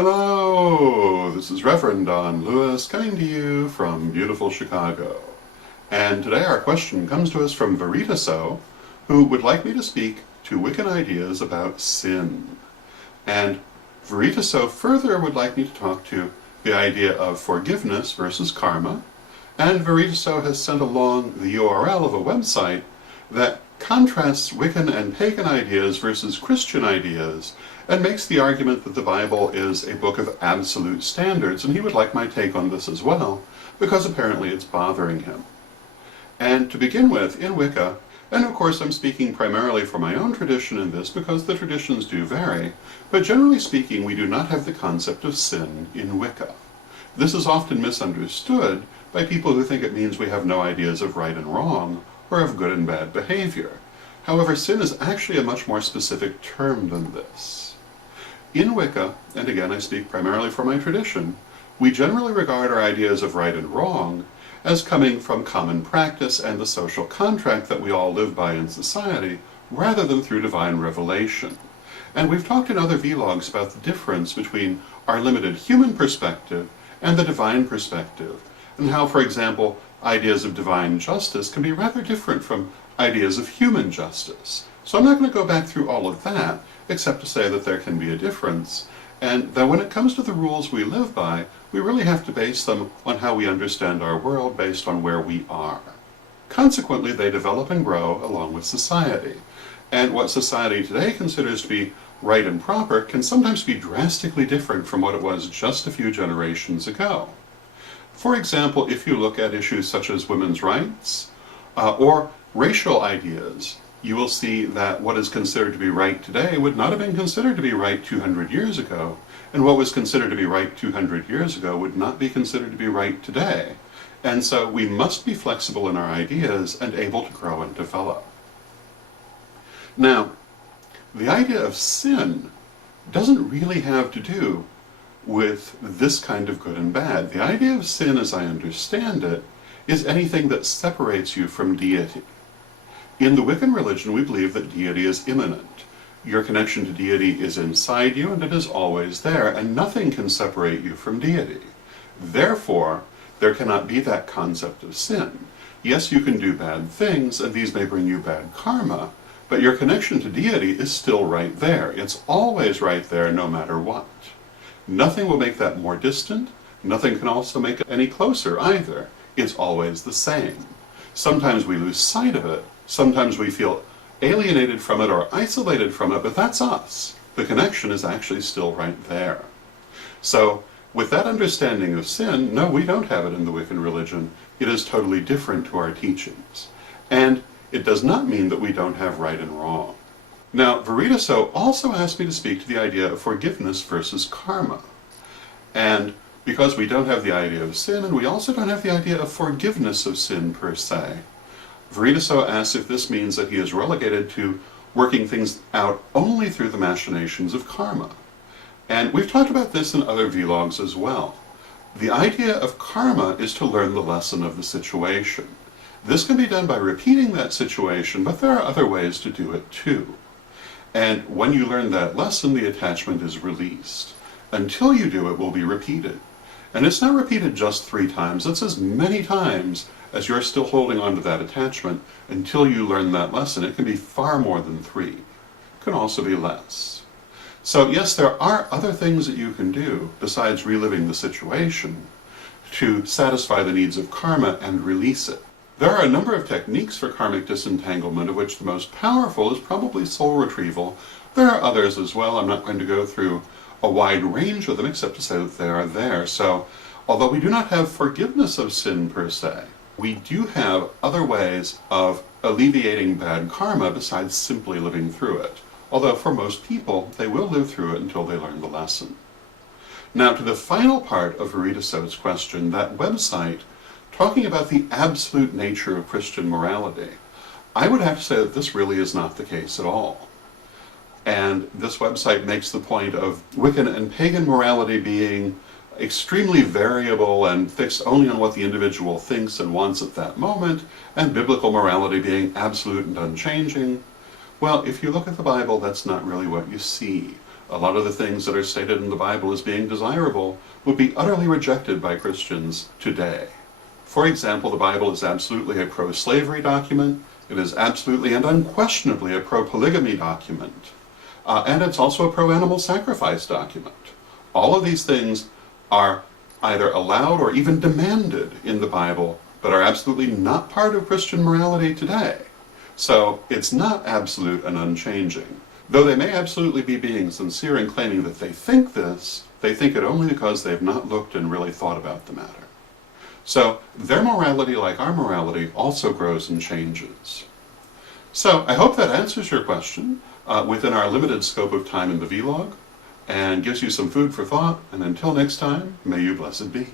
Hello, this is Reverend Don Lewis coming to you from beautiful Chicago. And today our question comes to us from Veritaso, who would like me to speak to Wiccan ideas about sin. And Veritaso further would like me to talk to the idea of forgiveness versus karma. And Veritaso has sent along the URL of a website that contrasts Wiccan and pagan ideas versus Christian ideas and makes the argument that the Bible is a book of absolute standards, and he would like my take on this as well, because apparently it's bothering him. And to begin with, in Wicca, and of course I'm speaking primarily for my own tradition in this because the traditions do vary, but generally speaking we do not have the concept of sin in Wicca. This is often misunderstood by people who think it means we have no ideas of right and wrong, or of good and bad behavior. However, sin is actually a much more specific term than this. In Wicca, and again I speak primarily for my tradition, we generally regard our ideas of right and wrong as coming from common practice and the social contract that we all live by in society, rather than through divine revelation. And we've talked in other vlogs about the difference between our limited human perspective and the divine perspective, and how, for example, ideas of divine justice can be rather different from ideas of human justice. So I'm not going to go back through all of that, except to say that there can be a difference, and that when it comes to the rules we live by, we really have to base them on how we understand our world based on where we are. Consequently, they develop and grow along with society. And what society today considers to be right and proper can sometimes be drastically different from what it was just a few generations ago. For example, if you look at issues such as women's rights or racial ideas, you will see that what is considered to be right today would not have been considered to be right 200 years ago, and what was considered to be right 200 years ago would not be considered to be right today. And so we must be flexible in our ideas and able to grow and develop. Now, the idea of sin doesn't really have to do with this kind of good and bad. The idea of sin, as I understand it, is anything that separates you from deity. In the Wiccan religion, we believe that deity is immanent. Your connection to deity is inside you, and it is always there, and nothing can separate you from deity. Therefore, there cannot be that concept of sin. Yes, you can do bad things, and these may bring you bad karma, but your connection to deity is still right there. It's always right there, no matter what. Nothing will make that more distant. Nothing can also make it any closer either. It's always the same. Sometimes we lose sight of it. Sometimes we feel alienated from it or isolated from it, but that's us. The connection is actually still right there. So, with that understanding of sin, no, we don't have it in the Wiccan religion. It is totally different to our teachings. And it does not mean that we don't have right and wrong. Now, Veritaso also asked me to speak to the idea of forgiveness versus karma. And because we don't have the idea of sin, and we also don't have the idea of forgiveness of sin per se, Veritaso asks if this means that he is relegated to working things out only through the machinations of karma. And we've talked about this in other vlogs as well. The idea of karma is to learn the lesson of the situation. This can be done by repeating that situation, but there are other ways to do it too. And when you learn that lesson, the attachment is released. Until you do, it will be repeated. And it's not repeated just 3 times, it's as many times as you're still holding on to that attachment until you learn that lesson. It can be far more than 3. It can also be less. So yes, there are other things that you can do besides reliving the situation to satisfy the needs of karma and release it. There are a number of techniques for karmic disentanglement, of which the most powerful is probably soul retrieval. There are others as well. I'm not going to go through a wide range of them except to say that they are there. So, although we do not have forgiveness of sin per se, we do have other ways of alleviating bad karma besides simply living through it. Although for most people, they will live through it until they learn the lesson. Now to the final part of Veritaso's question, that website talking about the absolute nature of Christian morality, I would have to say that this really is not the case at all. And this website makes the point of Wiccan and pagan morality being extremely variable and fixed only on what the individual thinks and wants at that moment, and biblical morality being absolute and unchanging. Well, if you look at the Bible, that's not really what you see. A lot of the things that are stated in the Bible as being desirable would be utterly rejected by Christians today. For example, the Bible is absolutely a pro-slavery document. It is absolutely and unquestionably a pro-polygamy document. And it's also a pro-animal sacrifice document. All of these things are either allowed or even demanded in the Bible, but are absolutely not part of Christian morality today. So it's not absolute and unchanging. Though they may absolutely be being sincere in claiming that they think this, they think it only because they've not looked and really thought about the matter. So their morality, like our morality, also grows and changes. So I hope that answers your question within our limited scope of time in the vlog, and gives you some food for thought, and until next time, may you blessed be.